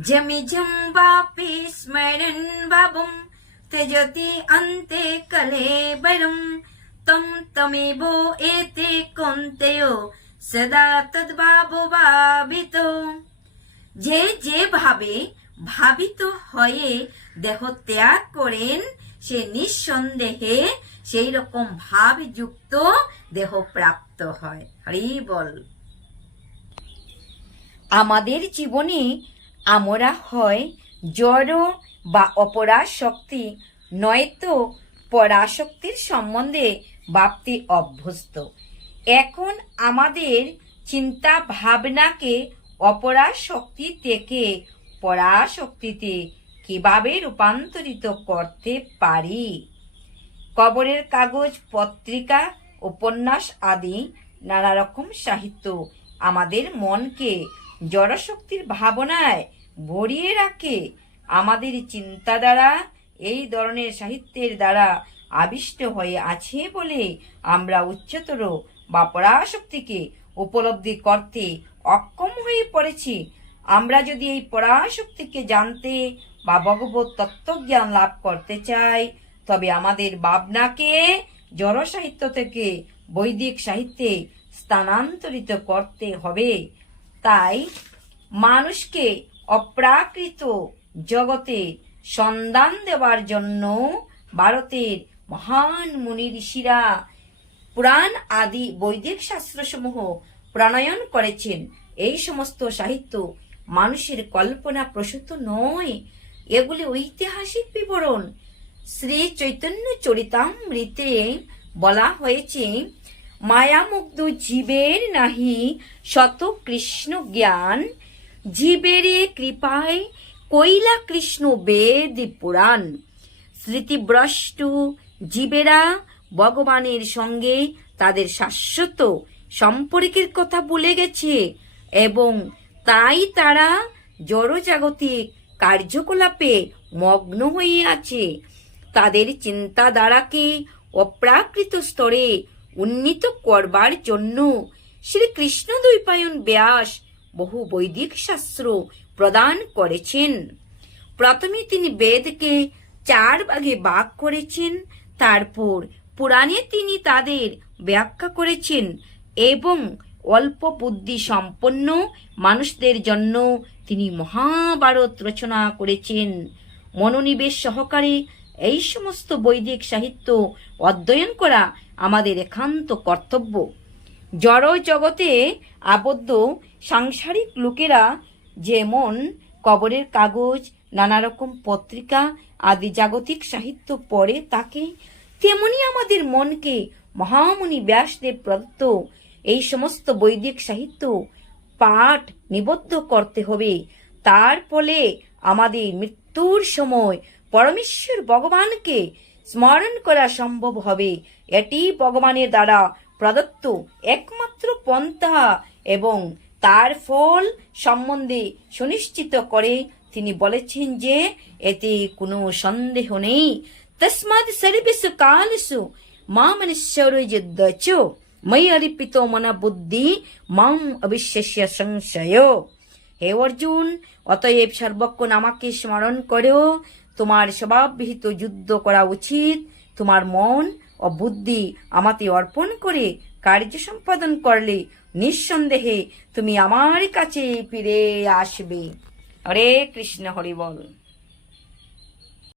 जमिजं वापि स्मरन् भावं त्यजति अन्ते कलेबरं तं तमेव एते कौन्तेयो সদা তদ্ভাব ভাবিত যে যে ভাবে ভাবিত হয়ে দেহ ত্যাগ করেন সে নিঃসন্দেহে সেই রকম ভাবযুক্ত দেহ প্রাপ্ত হয় হরি বল আমাদের জীবনে আমরা হয় জড় বা অপরাশক্তি, নয়তো পরাশক্তির সম্বন্ধে ভাবতে অভ্যস্ত। এখন আমাদের চিন্তা ভাবনাকে অপরাশক্তি থেকে পরাশক্তিতে কীভাবে রূপান্তরিত করতে পারি? কবরের কাগজ, পত্রিকা, উপন্যাস আদি নানা রকম সাহিত্য আমাদের মনকে জড়শক্তির ভাবনায় ভরিয়ে রাখে। আমাদের চিন্তা দ্বারা এই ধরনের সাহিত্যের দ্বারা আবিষ্ট হয়ে আছে বলে আমরা উচ্চতর বা পরাশক্তিকে উপলব্ধি করতে অক্ষম হয়ে পড়েছি। আমরা যদি এই পরাশক্তিকে জানতে বা ভগবত তত্ত্বজ্ঞান লাভ করতে চাই, তবে আমাদের ভাবনাকে জড় সাহিত্য থেকে বৈদিক সাহিত্যে স্থানান্তরিত করতে হবে। তাই মানুষকে অপ্রাকৃত জগতে সন্ধান দেওয়ার জন্য ভারতের মহান মুনি ঋষিরা পুরাণ আদি বৈদিক শাস্ত্রসমূহ প্রণয়ন করেছেন। এই সমস্ত সাহিত্য মানুষের কল্পনা প্রসূত নয়। এগুলি ঐতিহাসিক বিবরণ। শ্রী চৈতন্য চরিতামৃতে বলা হয়েছে মায়ামুগ্ধ জীবের নাহি শত কৃষ্ণ জ্ঞান, জীবেরে কৃপায় কৈলা কৃষ্ণ বেদ পুরাণ। স্মৃতিভ্রষ্ট জীবেরা ভগবানের সঙ্গে তাদের শাশ্বত সম্পর্কের কথা ভুলে গেছে এবং তাই তারা জড়জাগতিক কার্যকলাপে মগ্ন হয়ে আছে। তাদের চিন্তাধারাকে অপ্রাকৃত স্তরে উন্নীত করবার জন্য। শ্রীকৃষ্ণ দ্বৈপায়ন ব্যাস বহু বৈদিক শাস্ত্র প্রদান করেছেন। প্রথমে তিনি বেদকে চার ভাগে ভাগ করেছেন, তারপর পুরাণে তিনি তাদের ব্যাখ্যা করেছেন এবং অল্প বুদ্ধি সম্পন্ন মানুষদের জন্য তিনি মহাভারত রচনা করেছেন। মনোনিবেশ সহকারে এই সমস্ত বৈদিক সাহিত্য অধ্যয়ন করা আমাদের একান্ত কর্তব্য। জড় জগতে আবদ্ধ সাংসারিক লোকেরা যেমন কবরের কাগজ নানা রকম পত্রিকা আদি জাগতিক সাহিত্য পড়ে তাকে তেমনি আমাদের মনকে মহামুনি ব্যাসদেব প্রদত্ত এই সমস্ত বৈদিক সাহিত্য পাঠ নিবদ্ধ করতে হবে। তার ফলে আমাদের মৃত্যুর সময় পরমেশ্বর ভগবানকে স্মরণ করা সম্ভব হবে। এটি ভগবানের দ্বারা প্রদত্ত একমাত্র পন্থা এবং তার ফল সম্বন্ধে সুনিশ্চিত করে তিনি বলেছেন যে, এতে কোনো সন্দেহ নেই। তসমাদ সর্বেষু কালসু মামনুষ্যরুযুদ্ধ ময়ি অর্পিত মন বুদ্ধি মাম অবিশ্বাস্য সংশয়। হে অর্জুন, অতএব সর্বক্ষণ আমাকে স্মরণ করো। তোমার স্বভাববিহিত যুদ্ধ করা উচিত। তোমার মন ও বুদ্ধি আমাতে অর্পণ করে কার্য সম্পাদন করলে নিঃসন্দেহে তুমি আমার কাছে ফিরে আসবে। হরে কৃষ্ণ হরি বল।